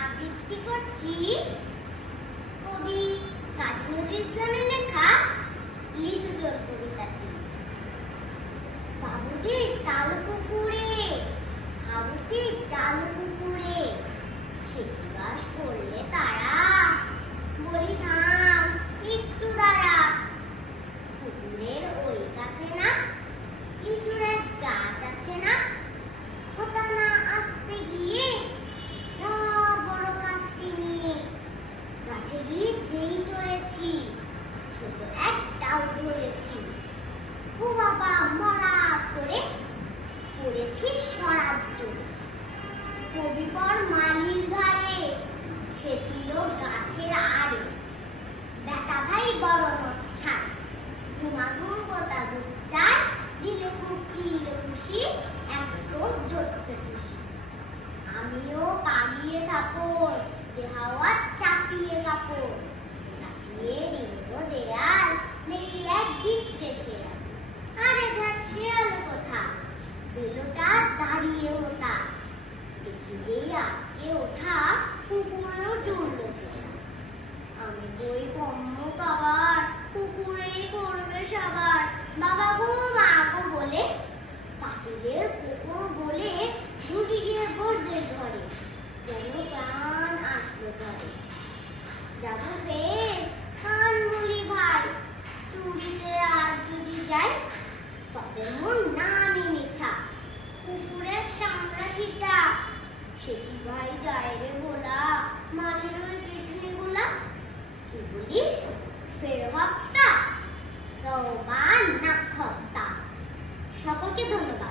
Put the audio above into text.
আবৃত্তি করছি কবি কাজী নজরুল ইসলামের লেখা লিচু চোর কবিতাটি। বাবুদের তাল পুকুরে, হাবুদের তাল পুকুরে, সেচি বাস করলে তারা, বলি থাম একটু দাঁড়া। পুকুরের ওই কাছে না লিচুর এক গাছ আছে না, হতা না আসতে গিয়ে বড় কাস্তি নিয়ে গাছে গিয়ে যেই চড়েছি, ছোট এক ডাল ধরেছি, ও বাবা মরা করে পড়েছি স্বরাজ্য। কবিপর মালির ধারে, সে ছিল গাছের আড়ে, বেটা ভাই বড় নচ্ছার, ধুমাধুম গোটা দুচ্চার, দিলে কুকিলে খুশি একদম জোরসে খুশি। আমিও পালিয়ে থাকোর, দেহাওয়া চাপিয়ে কাপড়, লাফিয়ে নিম্ন দেয়াল, দেখি এক ভিতরে শেয়াল। আরে যা শেয়াল কোথা, বেলোটা দাঁড়িয়ে হতা, দেখি যেই আটকে ওঠা, কুকুরেও জুড়লো চোরা। আমি বই কম্ম কাবার, কুকুরেই করবে সবার, বাবা গো মা গো বলে পাঁচিলের কুকুর বলে ঢুকে গিয়ে বসবে ঘরে, যেন প্রাণ আসলো ঘরে। যাবো ফের কান মুলি ভাই, চুরিতে আর যদি যাই, তবে মোর নামই মিছা, কুকুরের চামড়া খিচা। সে কি ভাই যায় রে বলা, মালির ওই পিটনি গুলা। কি বলিস ফের হত্যা, তওবা না হত্যা। সকলকে ধন্যবাদ।